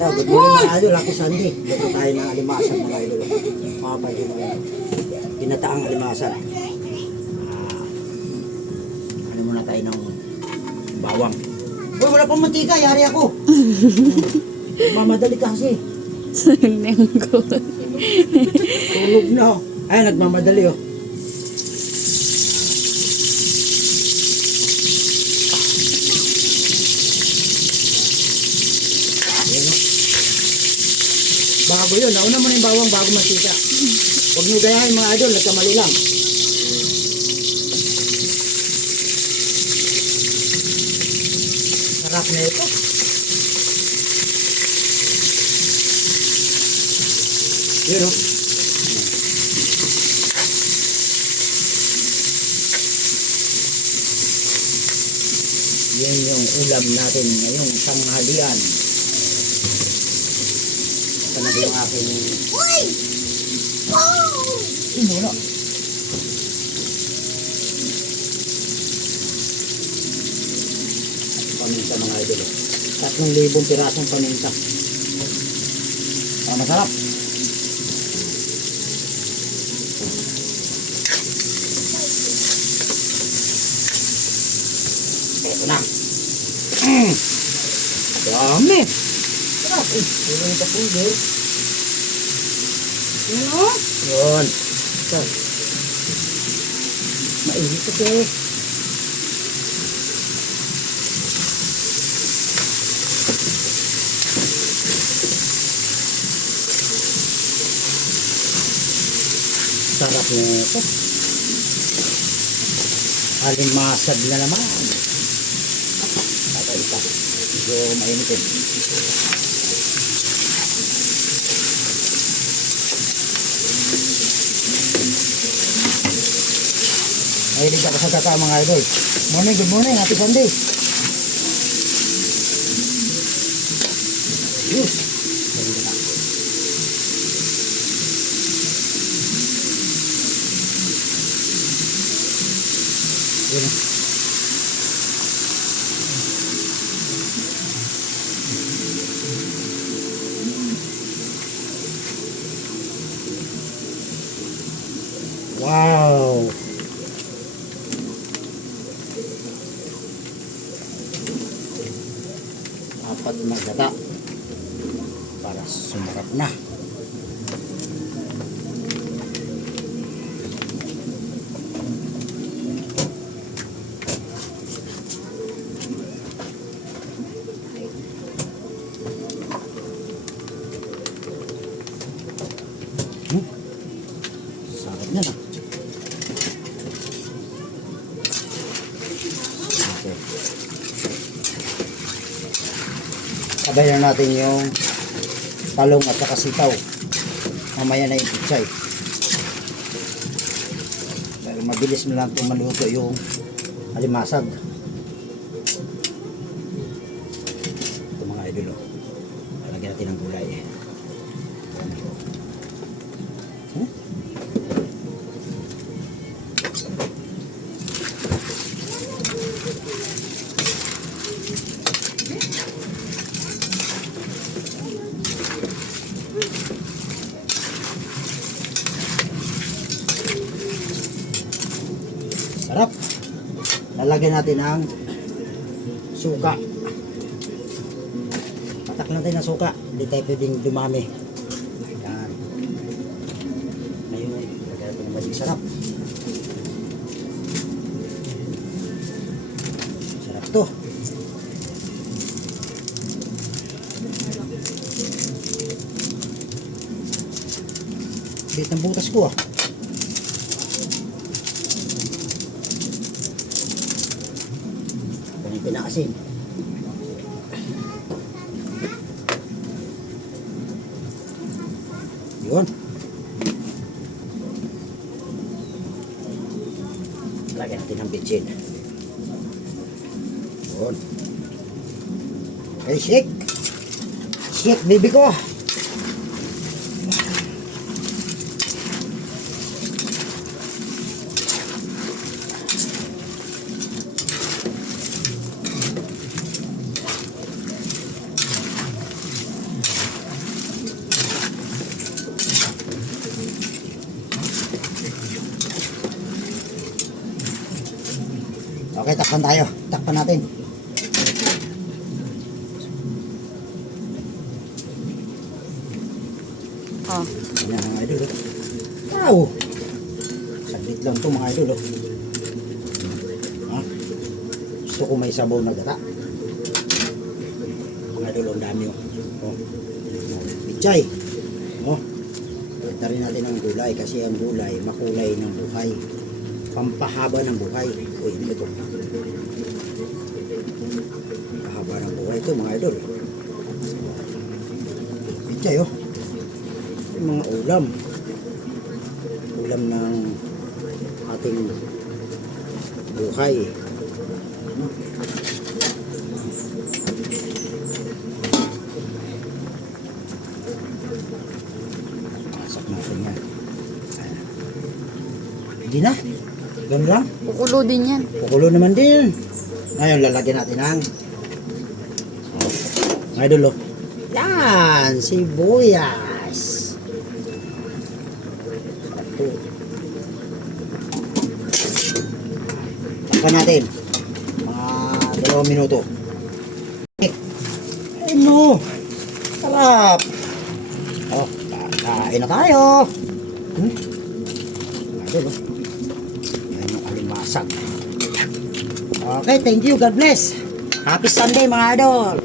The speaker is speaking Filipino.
Ito, good morning mga idol. Happy Sunday. Dito tayo ng alimasan mga idol. Makapansin mo yun. Ginataang alimasan. Ano muna tayo ng bawang. Uy, wala pang mantika. Yari ako. Mamadali ka kasi. Sinenggo. Tulog na. Ay, nagmamadali oh. Bago yun. Nauna mo na yung bawang bago mantika. Huwag nyo gayahin mga idol. Nagkamali lang. Sarap na ito. Yun o. Yan yung ulam natin ngayong tanghalian. Ito na yung aking... Uy! Oh! Wala. Paminta mga idol. 3,000 pirasong paminta. Masarap. Ito na. Dami. Sarap. Ito yung tapulder. Ano? Yun. Ito. Mainit kasi. Sarap na ito. Alimasag na naman. Tatay pa. Medyo mainit eh. Mahilig ako sa kaka mga idol. Morning, good morning. Happy Sunday. Yes. Yun. Wow. Apat magdata para sumarap na. Sarap na na. Okay. Sabayan natin yung talong at saka sitaw. Mamaya na yung pichay. Dahil mabilis na lang itong maluto yung alimasag. Ito mga idol. Lagyan natin ng gulay. Sarap. Lalagyan natin ang suka. Patak natin ang suka. Hindi tayo pwedeng dumami. Yan. Ngayon, lagyan natin ng maging sarap. Sarap to. Bit ng butas ko ah. Pinaasin. Yun. Lagyan natin ng bitchin. Yun. Okay, shake. Shake, baby ko. Okay, takpan tayo. Takpan natin. Oh. Ayan mga idol. Wow! Saglit lang to mga idol. Ha? Gusto ko may sabaw na gata. Mga idol, ang dami oh. Oh. Pichay. Oh. Pagkita rin natin ang gulay kasi ang gulay makulay ng buhay. Pampahaba ng buhay. Uy, ano ito? Pampahaba ng buhay ito mga idol. Pichay oh. Yung mga ulam ng ating buhay. Masak natin yan. Ayan. Hindi na. Ganun lang. Kukulo din yan. Kukulo naman din. Ngayon lalagyan natin ng mga idol oh. Yan, sibuyas. Takpan natin mga 2 minuto. Ay no, sarap. Oh, kain na tayo. Idol oh. Yan yung alimasag. Okay, thank you, God bless. Happy Sunday mga idol.